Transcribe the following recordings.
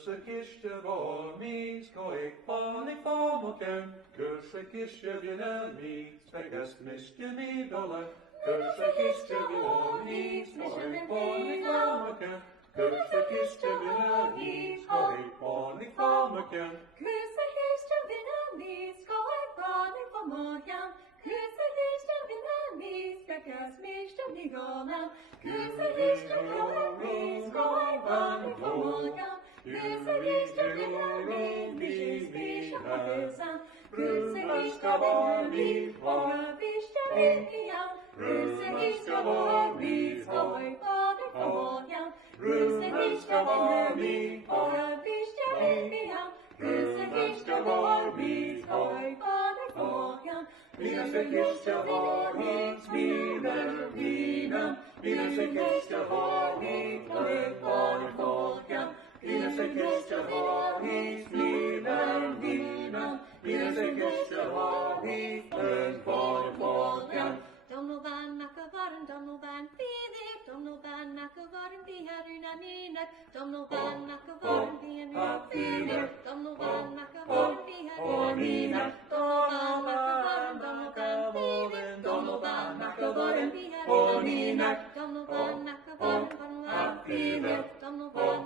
Gursa Chiste Mhòir means goig bonny farmaken. Gursa Chiste Mhòir means begas Mr. Meadola. Gursa Chiste Mhòir means goig bonny farmaken. Gursa Chiste Mhòir means goig bonny farmaken. Gursa Chiste Mhòir means goig bonny farmaken. Gursa Chiste Mhòir means begas Mr. Meadola. Gursa Chiste Mhòir means goig bonny farmaken. Gursa Chiste Mhòir means Mr. Meadola. Gursa Chiste Mhòir means goig Mr. Meadola. Gursa Chiste Mhòir means goig bonny farmaken. Gursa Chiste Mhòir means goig Mr. Meadola. Gursa Chiste Mhòir means goig bonny farmaken. Gursa Chiste Mhòir means Mhoirein. Gursa Chiste Mhòir means goig bonny farmaken. Gursa Chiste Mhòir means Mhoirein. Gursa Chiste Mhòir means goig bonny farmaken. Dòmhnall Bàn Dòmhnall Bàn Dòmhnall Bàn fheàrr Lunnainneach. Dòmhnall Bàn fheàrr Dòmhnall Bàn fheàrr Lunnainneach. Dòmhnall Bàn Dòmhnall Bàn fheàrr Lunnainneach. Dòmhnall Bàn Dòmhnall Bàn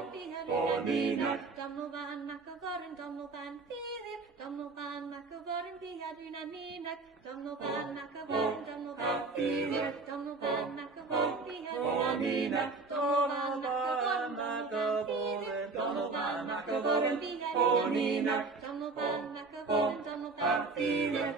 fheàrr Lunnainneach. Dòmhnall Bàn Dòmhnall Bàn Dòmhnall Bàn fheàrr Lunnainneach. Dòmhnall Bàn Dòmhnall Bàn fheàrr Dòmhnall Bàn Lunnainneach. Dòmhnall Bàn fheàrr Lunnainneach. Dòmhnall Bàn Dòmhnall Bàn fheàrr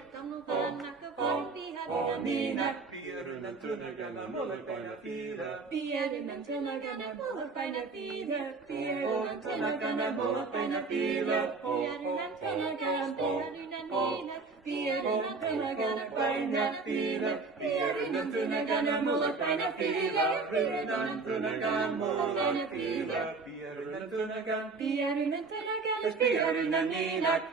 Lunnainneach. Fheàrr and Tunnagan and Mhoirein a fheàrr. Fheàrr and Tunnagan and Mhoirein a fheàrr. Fheàrr and Tunnagan and Mhoirein a fheàrr. Fheàrr and Tunnagan and Lunnainneach. Fheàrr and Tunnagan and Mhoirein a fheàrr. Fheàrr and Tunnagan and Mhoirein a fheàrr. Fheàrr and Tunnagan Mhoirein a fheàrr. Fheàrr and Tunnagan. Fheàrr and Tunnagan. Fheàrr Lunnainneach.